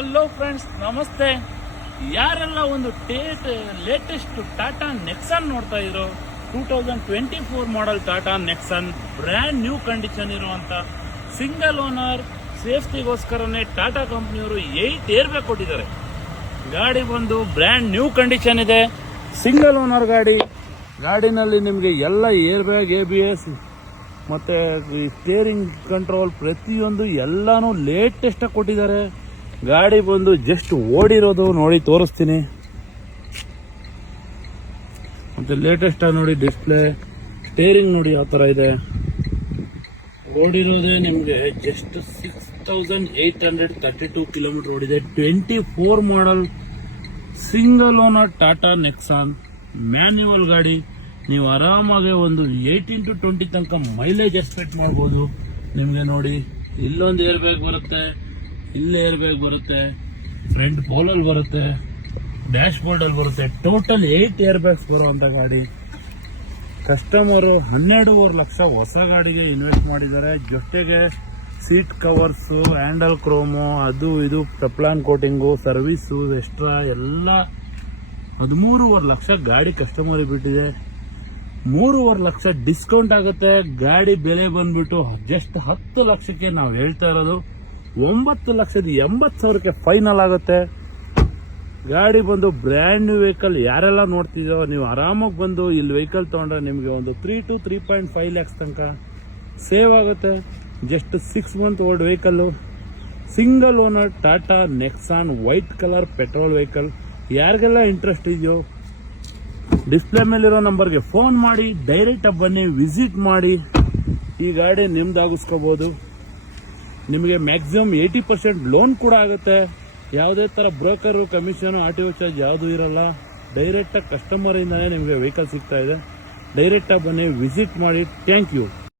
Hello friends, ನಮಸ್ತೆ. ಯಾರೆಲ್ಲ ಒಂದು ಲೇಟೆಸ್ಟ್ ಟಾಟಾ ನೆಕ್ಸಾನ್ ನೋಡ್ತಾ ಇದ್ರು, 2024 model Tata Nexon brand new condition ಇರುವಂತ ಸಿಂಗಲ್ ಓನರ್ ಸೇಫ್ಟಿಗೋಸ್ಕರನೇ ಟಾಟಾ ಕಂಪ್ನಿಯವರು 8 ಏರ್ ಬ್ಯಾಗ್ ಕೊಟ್ಟಿದ್ದಾರೆ. ಗಾಡಿ ಬಂದು ಬ್ರ್ಯಾಂಡ್ ನ್ಯೂ ಕಂಡೀಷನ್ ಇದೆ, ಸಿಂಗಲ್ ಓನರ್ ಗಾಡಿನಲ್ಲಿ ನಿಮಗೆ ಎಲ್ಲ ಏರ್ ಬ್ಯಾಗ್, ABS ಮತ್ತೆ ಸ್ಟೇರಿಂಗ್ ಕಂಟ್ರೋಲ್ ಪ್ರತಿಯೊಂದು ಎಲ್ಲಾನು ಲೇಟೆಸ್ಟ್ ಆಗಿ ಕೊಟ್ಟಿದ್ದಾರೆ. ಗಾಡಿ ಬಂದು ಜಸ್ಟ್ ಓಡಿರೋದು ನೋಡಿ ತೋರಿಸ್ತೀನಿ. ಮತ್ತೆ ಲೇಟೆಸ್ಟ್ ಆಗಿ ನೋಡಿ ಡಿಸ್ಪ್ಲೇ, ಸ್ಟೇರಿಂಗ್ ನೋಡಿ ಯಾವ ತರ ಇದೆ. ಓಡಿರೋದೇ ನಿಮಗೆ ಜಸ್ಟ್ 6832 ಕಿಲೋಮೀಟರ್ ಓಡಿದೆ. 24 model single owner Tata Nexon manual ಗಾಡಿ. ನೀವು ಆರಾಮಾಗಿ ಒಂದು 18 to 20 ತನಕ ಮೈಲೇಜ್ ಎಕ್ಸ್ಪೆಕ್ಟ್ ಮಾಡ್ಬೋದು. ನಿಮಗೆ ನೋಡಿ ಇಲ್ಲೊಂದು ಏರ್ ಬ್ಯಾಗ್ ಬರುತ್ತೆ, ಇಲ್ಲೇ ಏರ್ ಬ್ಯಾಗ್ ಬರುತ್ತೆ, ಫ್ರಂಟ್ ಪೋಲಲ್ಲಿ ಬರುತ್ತೆ, ಡ್ಯಾಶ್ ಬೋರ್ಡ್ ಅಲ್ಲಿ ಬರುತ್ತೆ. ಟೋಟಲ್ 8 ಏರ್ ಬ್ಯಾಗ್ಸ್ ಬರುವಂತ ಗಾಡಿ. ಕಸ್ಟಮರು 12.5 ಲಕ್ಷ ಹೊಸ ಗಾಡಿಗೆ ಇನ್ವೆಸ್ಟ್ ಮಾಡಿದ್ದಾರೆ. ಜೊತೆಗೆ ಸೀಟ್ ಕವರ್ಸ್, ಹ್ಯಾಂಡಲ್ ಕ್ರೋಮು, ಅದು ಇದು ಟೆಫ್ಲಾನ್ ಕೋಟಿಂಗು, ಸರ್ವಿಸು ಎಕ್ಸ್ಟ್ರಾ ಎಲ್ಲ 13.5 ಲಕ್ಷ ಗಾಡಿ ಕಸ್ಟಮರ್ ಬಿಟ್ಟಿದೆ. 3.5 ಲಕ್ಷ ಡಿಸ್ಕೌಂಟ್ ಆಗುತ್ತೆ. ಗಾಡಿ ಬೆಲೆ ಬಂದ್ಬಿಟ್ಟು ಜಸ್ಟ್ 10 ಲಕ್ಷಕ್ಕೆ ನಾವು ಹೇಳ್ತಾ ಇರೋದು. 9,80,000ಕ್ಕೆ ಫೈನಲ್ ಆಗುತ್ತೆ. ಗಾಡಿ ಬಂದು ಬ್ರ್ಯಾಂಡ್ ನ್ಯೂ ವೆಹಿಕಲ್. ಯಾರೆಲ್ಲ ನೋಡ್ತಿದ್ದೋ ನೀವು ಆರಾಮಾಗಿ ಬಂದು ಇಲ್ಲಿ ವೆಹಿಕಲ್ ತಗೊಂಡ್ರೆ ನಿಮಗೆ ಒಂದು 3 to 3.5 lakhs ತನಕ ಸೇವ್ ಆಗುತ್ತೆ. Just 6 month old vehicle, single owner Tata Nexon white colour petrol vehicle. ಯಾರಿಗೆಲ್ಲ ಇಂಟ್ರೆಸ್ಟ್ ಇದೆಯೋ ಡಿಸ್ಪ್ಲೇ ಮೇಲಿರೋ ನಂಬರ್ಗೆ ಫೋನ್ ಮಾಡಿ, ಡೈರೆಕ್ಟ್ ಆಗಿ ಬನ್ನಿ, ವಿಸಿಟ್ ಮಾಡಿ. ಈ ಗಾಡಿ ನಿಮ್ದಾಗಿಸ್ಕೋಬಹುದು. ನಿಮಗೆ ಮ್ಯಾಕ್ಸಿಮಮ್ 80% ಲೋನ್ ಕೂಡ ಆಗುತ್ತೆ. ಯಾವುದೇ ತರ ಬ್ರೋಕರ್ ಕಮಿಷನ್, RTO ಚಾರ್ಜ್ ಯಾವುದು ಇರಲ್ಲ. ಡೈರೆಕ್ಟ್ ಆಗಿ ಕಸ್ಟಮರ್ ಇಂದಾನೆ ನಿಮಗೆ ವೆಹಿಕಲ್ ಸಿಗ್ತಾ ಇದೆ. ಡೈರೆಕ್ಟ್ ಆಗಿ ಬನ್ನಿ, ವಿಸಿಟ್ ಮಾಡಿ. Thank you.